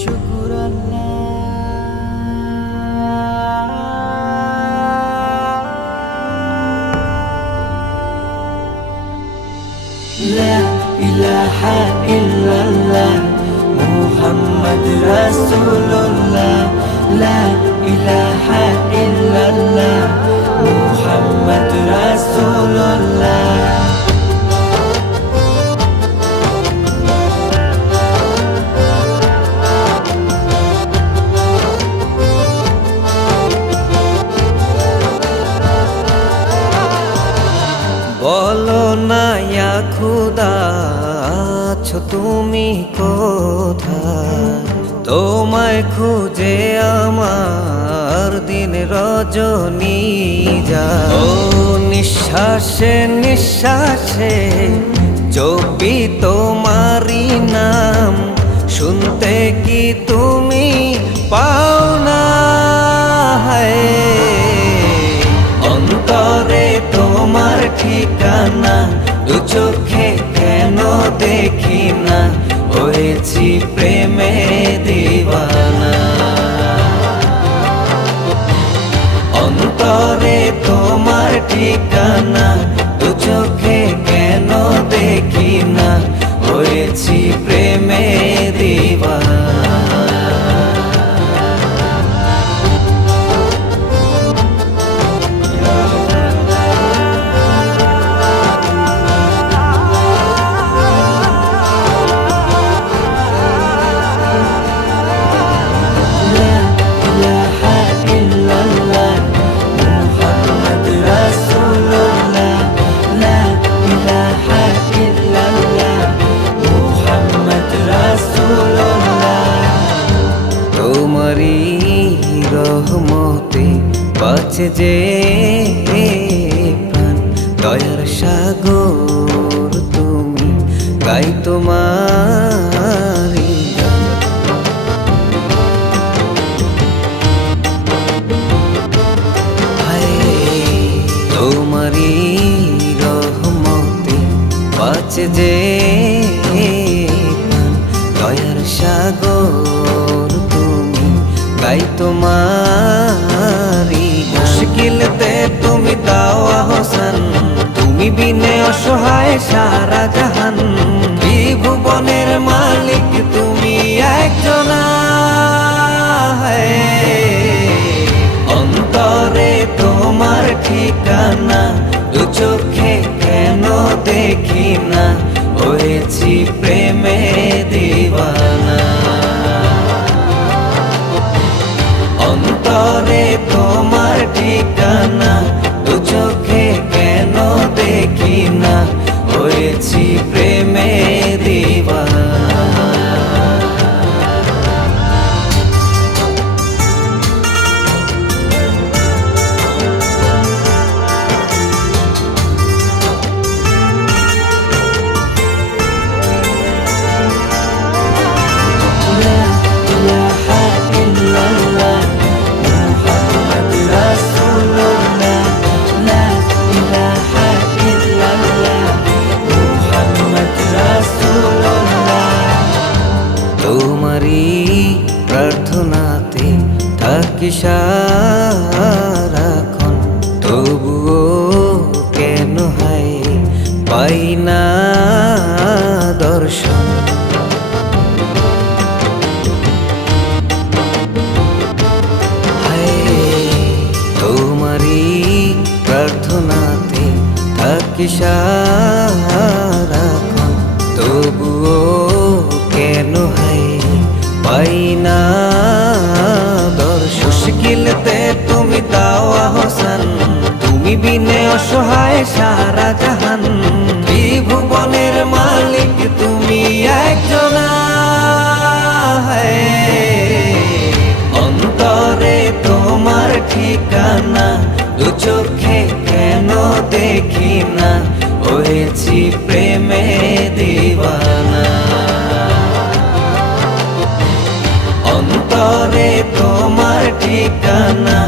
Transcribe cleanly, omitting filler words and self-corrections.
শুকুর আল্লাহ। লা ইলাহা ইল্লাল্লাহ মুহাম্মদ রাসূলুল্লাহ। লা ইলাহা ইল্লাল্লাহ মুহাম্মদ রাসূলুল্লাহ। বলো না ইয়া খুদা আছো তুমি কোথায়, তোমায় খুঁজে আমার দিন রজনী যায়। ও নিঃশ্বাসে নিঃশ্বাসে জপি তোমারি নাম, শুনতে কি তুমি পাও না? হায় অন্তরে তোমার ঠিকানা, দু চোখে কেন দেখি না, হয়েছি প্রেমে দিওয়ানা। অন্তরে তোমার ঠিকানা, দু চোখে কেন দেখি না, হয়েছি প্রেমে দিওয়ানা। তোমারি রহমতে বাঁচে যে প্রাণ, দয়ার সাগর তুমি, গাই তোমারি গান। হায় তোমারি রহমতে বাঁচে যে প্রাণ, দয়ার সাগর তুমি, গাই তোমারি। মুশকিলতে তুমি দাও আহসান, তুমি বিনে অসহায় সারা জাহান। ত্রিভুবনের মালিক তুমি একজনা। অন্তরে তোমার ঠিকানা, দু চোখে কেন দেখি না, হয়েছি প্রেমে দিওয়ানা। অন্তরে তোমার ঠিকানা, দু চোখে কেন দেখি না, হয়েছি প্রেমে দিওয়ানা। তোমারি প্রার্থনাতে থাকি সারাক্ষণ, তবুও কেন হায় পাই না দর্শন। হায় তোমারি প্রার্থনাতে থাকি সারাক্ষণ, তবুও কেন হায় পাই না দর্শন। মুশকিলতে তুমি দাও আহসান, তুমি বিনে অসহায় সারা জাহান। ত্রিভুবনের মালিক তুমি একজনা। অন্তরে তোমার ঠিকানা, দু চোখে কেন দেখি না, হয়েছি প্রেমে দিওয়ানা। অন্তরে তোমার ঠিকানা,